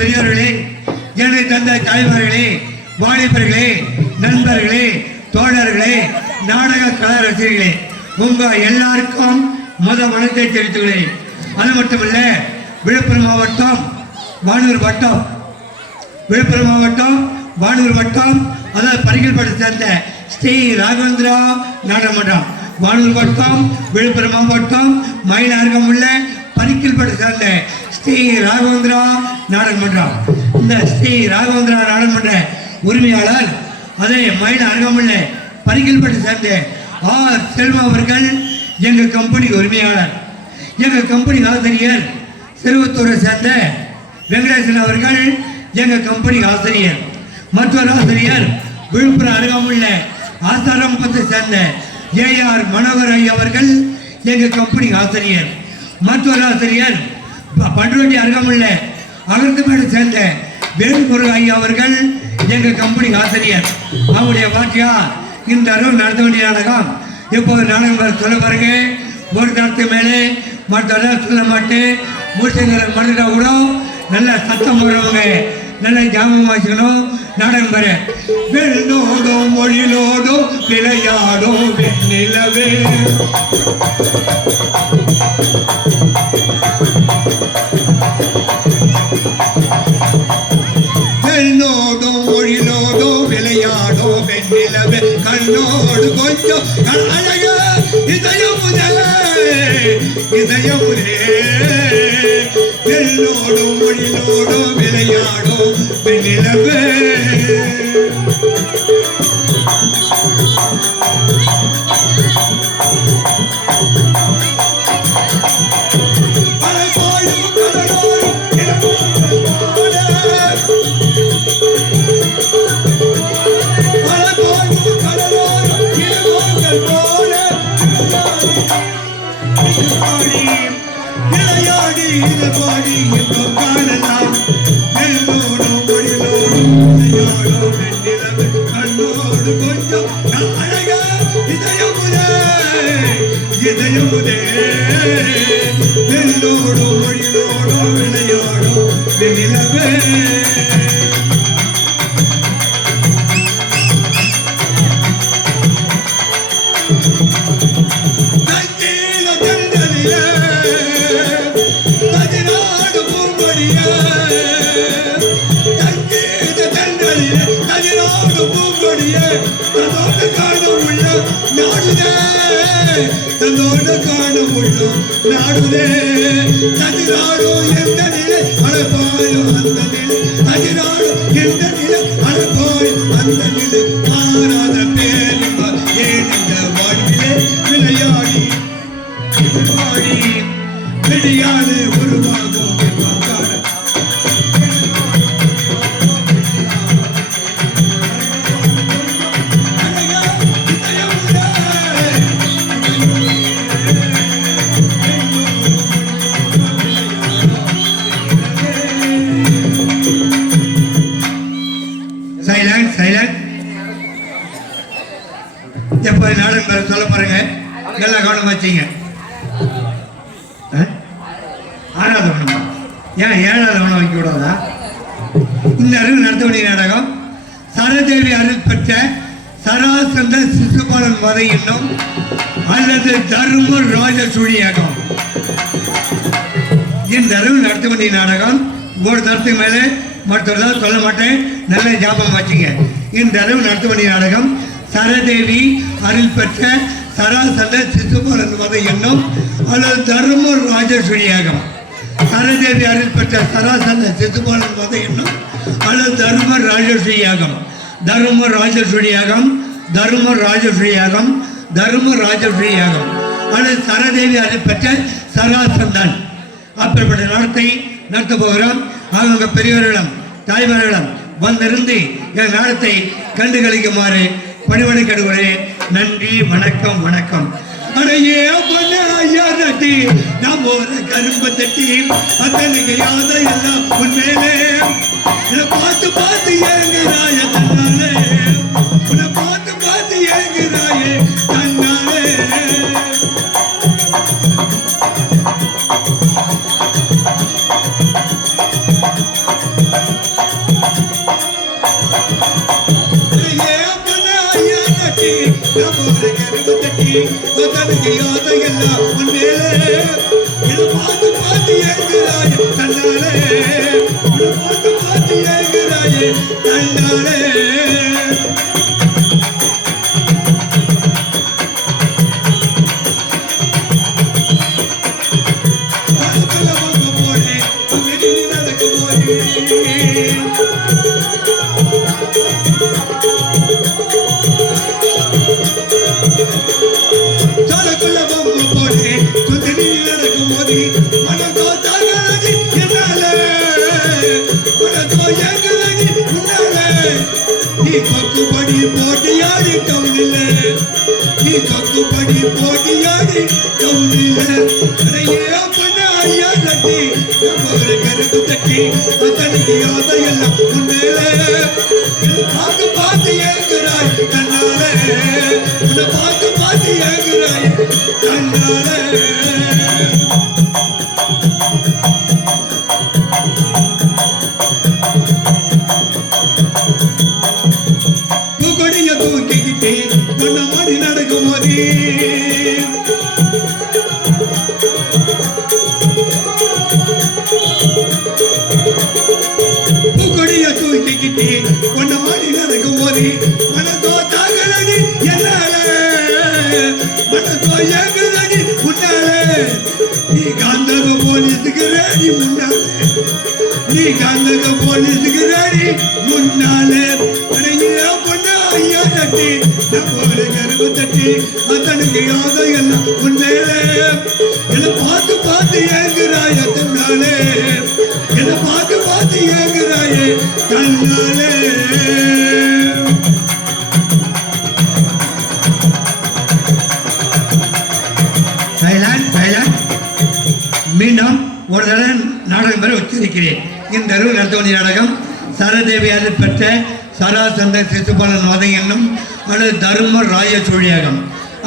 பெரியவர்களே, என்னை தந்த தாய்மார்களே, வாலிபர்களே, நண்பர்களே, தோழர்களே, நாடக கலை ரசிகர்களே, உங்க எல்லாருக்கும் வணக்கத்தை தெரிவித்துள்ளேன். அது மட்டுமல்ல, விழுப்புரம் மாவட்டம் வானூர் வட்டம் அதாவது பரிகல்பட்டு சேர்ந்த ஸ்ரீ ராகவேந்திரா நாடகமன்றம், வானூர் வட்டம் விழுப்புரம் மாவட்டம் மயிலாடுதுறை உள்ள பரிகல்பட்டு சேர்ந்த ஸ்ரீ ராகவேந்திரா நாடகமன்றம். இந்த ஸ்ரீ ராகவேந்திரா நாடகமன்ற உரிமையாளர் அதே மயிலாடுதுறை பரிகல்பட்டு சேர்ந்த ஆர் செல்வா அவர்கள் எங்கள் கம்பெனி உரிமையாளர். எங்கள் கம்பெனி ஆசிரியர் சிறுவத்தூரை சேர்ந்த வெங்கடேசன் அவர்கள் எங்கள் கம்பெனி ஆசிரியர். மற்றொரு ஆசிரியர் விழுப்புரம் அருகாமுள்ள ஆசாரம்பத்தை சேர்ந்த ஏஆர் மனோகர் ஐயா அவர்கள் எங்கள் கம்பெனி ஆசிரியர். மற்றொரு ஆசிரியர் பண்ருட்டி அருகாமுள்ள அகர்த்தமேடு சேர்ந்த வேணுமுருக ஐயா அவர்கள் எங்கள் கம்பெனி ஆசிரியர். அவருடைய வாக்கியார் இந்த அளவு நடத்த வேண்டிய நாடகம். இப்போது நாடகம் சொல்ல பாருங்க. ஒரு தரத்து மேலே மற்ற சொல்ல மாட்டேன். மூச்சங்களை மறந்துட்டா கூட நல்ல சத்தம் போடுறவங்க நல்ல ஞாபகம் வச்சுக்கணும். நாடகம் பாரு. வெள்ளோடும் மொழிலோடும் விளையாடும் வெண்ணிலவே, வெள்ளோடும் மொழிலோடும் விளையாடும் வெண்ணிலவே, கண்ணோடு கொஞ்சம் அழக இதயமுதே வெள்ளோடும் மொழிலோடும் விளையாடும் வெண்ணிலவே. விளையாடி இது பாடி எங்கும் காணலாம். தன்னோடு காணமுள்ள நாடுதே கதிராடும் எந்த நிலை அழப்பாயும் அந்த நிலை கதிராடும் எந்த நிலை அழப்பாயும் அந்த நிலை மாறாத பேரின்ப ஏன் இந்த வாழ்விலே விளையாடி வாடி வெளியாடு உருவாகும் எப்போ நாடகம் பேர சொல்ல பாருங்க, நல்லா கவனம் வச்சிங்க. ஆறாவது கவனம், ஏன் ஏழாவது கவனம் வைக்க கூடாதா? இந்த அறிவு நடத்த வேண்டிய நாடகம் சரதேவி அருள் பெற்ற சராசந்த சிசுபாலன் வதை என்னும் அல்லது தர்ம ராஜ சுழியாகம். இந்த அறிவு நடத்த வேண்டிய நாடகம் ஒரு தரத்துக்கு மேலே மற்றவர்கள் சொல்ல மாட்டேன், நல்ல ஞாபகம் வச்சுங்க. இந்த அறிவு நடத்த வேண்டிய நாடகம் சரதேவி அருள் பெற்ற சராசந்த சிசுபாலன் வதை என்னும் அல்லது தர்ம ராஜ சுழியாகம். சரதேவி அருள் பெற்ற சராசந்த சிசுபாலன் வதை என்னும் அல்லது தர்ம ராஜசுழியாகம். தர்ம ராஜசுழியாகம், தர்ம ராஜசுழியாகம், தர்ம ராஜசுழியாகம் அல்லது சரதேவி அருள் பெற்ற சராசந்தன். அப்படிப்பட்ட நாடத்தை நடத்த போகிறோம். அவங்க பெரியவர்களிடம் தாய்மார்களிடம் வந்திருந்து என் நாடத்தை கண்டுகளிக்குமாறு பணிவனை கடுகிறேன். நன்றி, வணக்கம், வணக்கம். அடையே ஐயாட்டி நாம் ஒரு கரும்பு தட்டி அத்தனைக்கு யாத எல்லாம் உண்மையிலே பார்த்து பார்த்து ஏங்குறாய தன்னாலே, உன்னை பார்த்து பார்த்து ஏங்குறாயே தன்னாலே. எல்லாம் உண்மையிலே பார்த்து பார்த்து ஏங்குறாயே தன்னாலே, பார்த்து பார்த்து ஏங்குறாயே தன்னாலே. கக்குபடி போட்டியாடி கவுனிலே, நீ கக்குபடி போட்டியாடி கவுனிலே. ஐயா தட்டி ஒரு கருப்பு தட்டி அத்தனைக்கு அதையெல்லாம் உண்மையிலே பார்த்து பார்த்து ஏங்குறாய் தன்னாலே, உன்னை பார்த்து பார்த்து ஏங்குறாய் தன்னாலே. தூக்கிக்கிட்டு பண்ண மாடி நடக்கும் போது பூக்கொடிய தூக்கிக்கிட்டு பண்ண மாடி நடக்கும் போது மனதோ தாகலடி என்னாலே, மனதோ ஏங்குதடி உன்னாலே. நீ காந்தக போலீஸுக்கு ரெடி முன்னாலே, நீ காந்தக போலீஸுக்கு ரெடி முன்னாலே. ஐயா தட்டி ஒரு கரும்பு தட்டி அத்தனுக்கு யாதம் எல்லாம் உண்மையிலே என்னை பார்த்து பார்த்து ஏங்குறாய தன்னாலே, என்னை பார்த்து பார்த்து ஏங்குறாயே தன்னாலே. மீண்டும் ஒரு தடவை நாடகம் பெற உச்சரிக்கிறேன். இந்த அறிவு நடத்த வேண்டிய நாடகம் சரதேவியால் பெற்ற சராசந்த சிசுபாலன் வதை என்னும் அல்லது தர்ம ராய சூழியாகம்.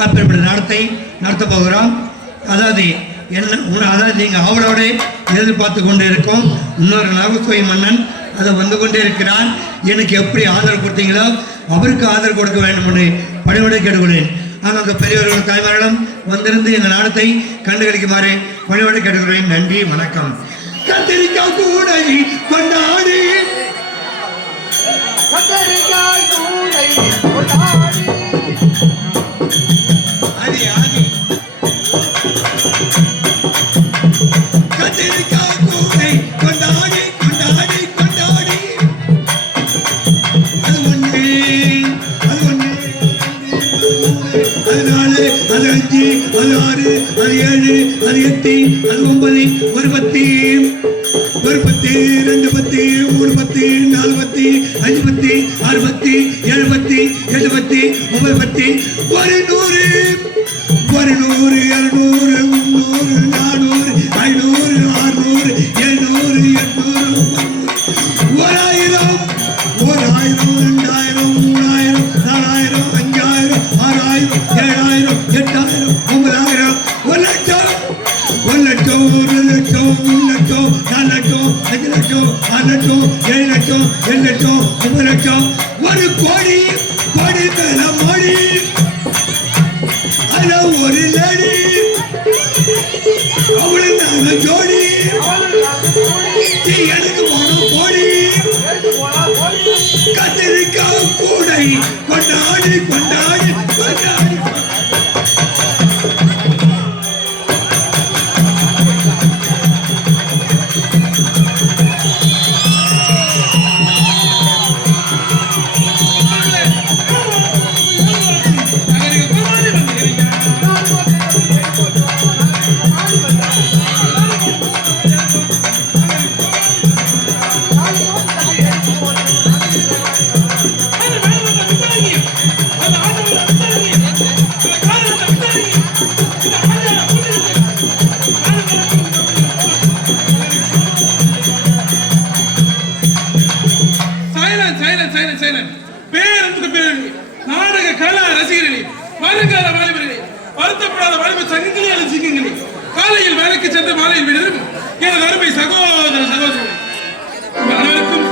அப்படிப்பட்ட நாடத்தை நடத்த போகிறோம். அதாவது என்ன, அதாவது நீங்கள் அவளோட எதிர்பார்த்து கொண்டு இருக்கோம் இன்னொரு நவசுவை மன்னன் அதை வந்து கொண்டே இருக்கிறார். எனக்கு எப்படி ஆதரவு கொடுத்தீங்களோ அவருக்கு ஆதரவு கொடுக்க வேண்டும் என்று பணிவுரை கேட்டுக்கொள்கிறேன். ஆனால் அந்த பெரியவர்களும் தாய்மார்களும் வந்திருந்து இந்த நாடத்தை கண்டுகளிக்குமாறு பணிவுரை கேட்டுக்கொள்கிறேன். நன்றி, வணக்கம். கத்திரிக்காய் கூடை கொண்டாடி ஆதி ஆதி கத்திரிக்காய் கூடை கொண்டாடி கொண்டாடி கொண்டாடி அது ஒன்று அது ஒன்று அது 4 அது 5 அது 6 அது 7 அது 8 அது 9 ஒரு 10 ஒரு 10 2 10 3 10 4 10 5 10 6 10 7 10 8 10 9 10 ஒரு 100 ஒரு 100 200 300 400 500 600 700 800 1000 1000 2000 3000 4000 5000 6000 7000 8000 9000 1 லட்சம் 1 லட்சம் 2 லட்சம் 3 லட்சம் 4 லட்சம் 5 லட்சம் 6 லட்சம் 7 லட்சம் 8 லட்சம் 9 லட்சம் 1 கோடி கோடி மேல மோடி அல ஒரு லேடி அவளுக்கு ஜோடி எனக்கு போடி கத்திரிக்காய் கூடை கொண்டாடி கொண்டாடி கொண்டாடி நாடக கலா ரசிகர்களே, வருங்கால வாலிபர்களே, வருத்தப்படாத வாலிப சங்கங்களே, அழிச்சிக்கங்களே, காலையில் வேலைக்கு சென்று மாலையில் விடுதலும் எனது அருமை சகோதர சகோதரர்களே, அனைவருக்கும்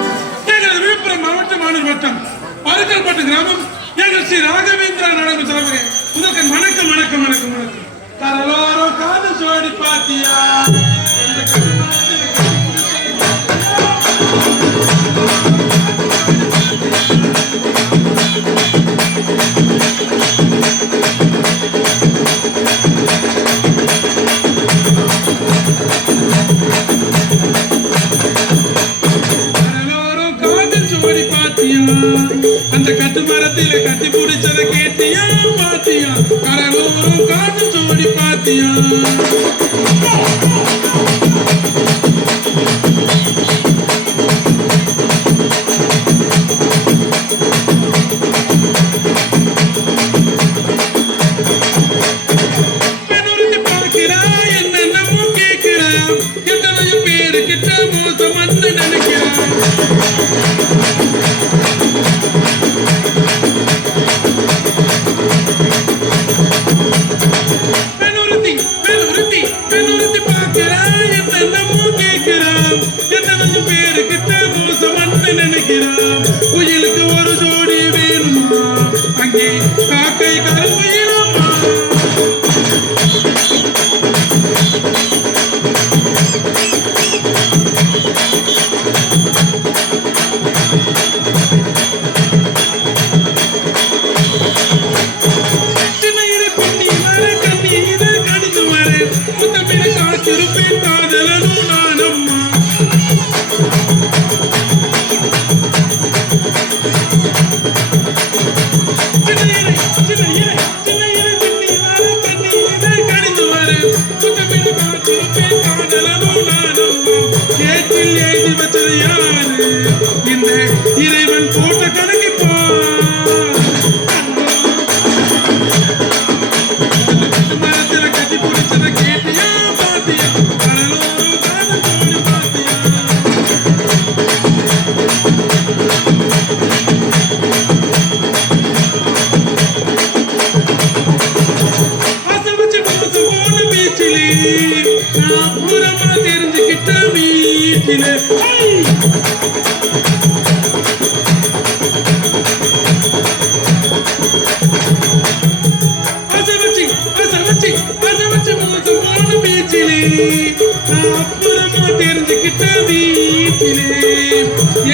எங்களது விழுப்புரம் மாவட்டம் மானூர் வட்டம் பருக்கல்பட்டு கிராமம் எங்கள் ஸ்ரீ ராகவேந்திரா நாடக தலைவரே முதற்கண் வணக்கம் வணக்கம் வணக்கம் வணக்கம். கரலோரோ காதல் ஜோடி பாத்தியா அந்த கட்டு மரத்தில கட்டி பிடிச்சத கேட்டியா பாத்தியா கரலோரம் காது ஜோடி பாத்தியா பெண்ணுறுத்தி பார்க்கிறா என்னென்னமோ கேட்கிறா எத்தனையும் பேரு கிட்ட மோசம் வந்து நினைக்கிறா உயிலுக்கு ஒரு ஜோடி வேணுமா அங்கே காக்கை கருமையிலுமா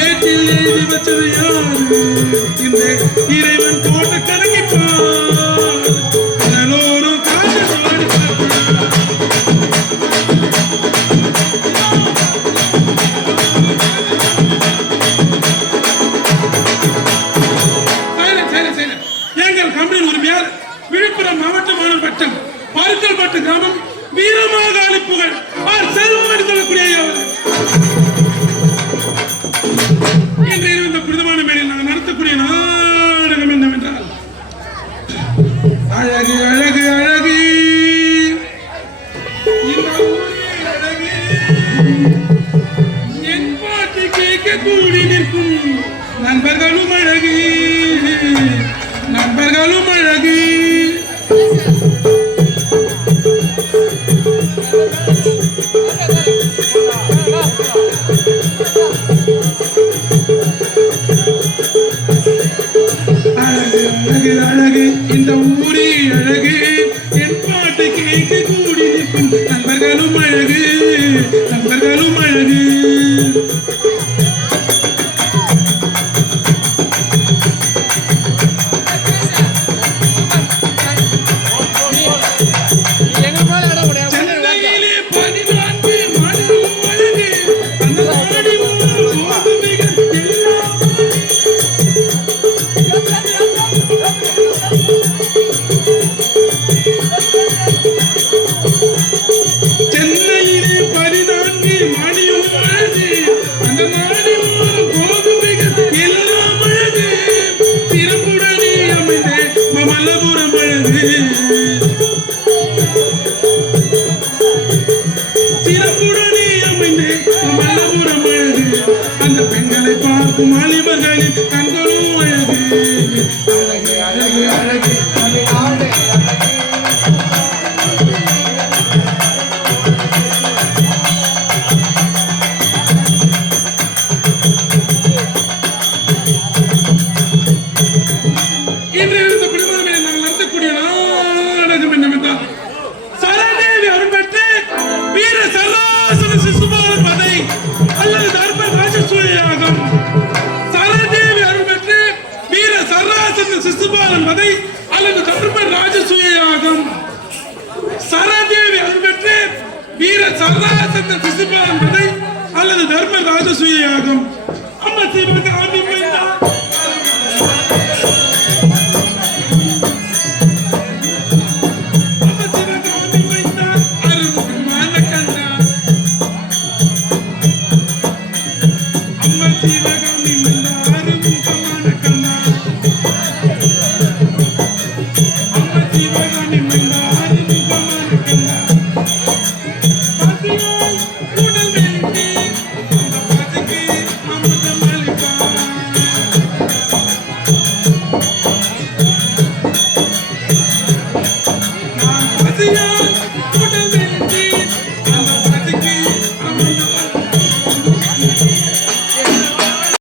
ஏற்றில் எழுதி வச்சது யாரு இந்த இறைவன் போட்ட கணக்கிப்பார் எல்லோரும் காட்டு சாடி எங்கள் கம்பெனி உரிமையால் விழுப்புரம் மாவட்ட மாணவர் வட்டம் பருக்கல்பட்டு கிராமம் வீரமாகாளி புகழ் செல்வம் என்று சொல்லக்கூடிய இன்று இந்த புனிதமான மேடையில் நாங்கள் நடத்தக்கூடிய நாடகம் என்னவென்றால் அழகு அழகு அழகு இந்த ஊரில் அழகு என் பாட்டு கேட்க கூடி நிற்கும் நண்பர்களும் அழகு நண்பர்களும் அழகு அழகு அழகு இந்த ஊரே அழகு என் பாட்டை கேட்க கூடி நிற்கும் நண்பர்களும் அழகு நண்பர்களும் அழகு சென்னையிலே 14 மாநிலம் அழகு அந்த நாடி சென்னையிலே 14 மாநிலம் அழகு அந்த நாடி கோதுமைக எல்லாம் அழகு திருப்புடனே அமைந்த மமலபுரம் அழகு சிறப்புடனே அமைந்த மமலபுரம் அழகு அந்த பெண்களை பார்க்கும் வாலிபர்களின் கண்களும் அழகு அழகு அழகு அழகு இன்று இருந்த குடிமகனை நாங்கள் நடத்தக்கூடிய நாடகம் என்னவென்றால் சரதேவி அருள் பெற்று வீர சராசன சிசுபாலன் வதை அல்லது தர்ம ராஜசூய யாகம் சரதேவி அருள் பெற்று வீர சராசன சிசுபாலன் வதை அல்லது தர்ம ராஜசூய யாகம் சரதேவி அருள் பெற்று வீர சராசன சிசுபாலன் வதை அல்லது தர்ம ராஜசூய யாகம்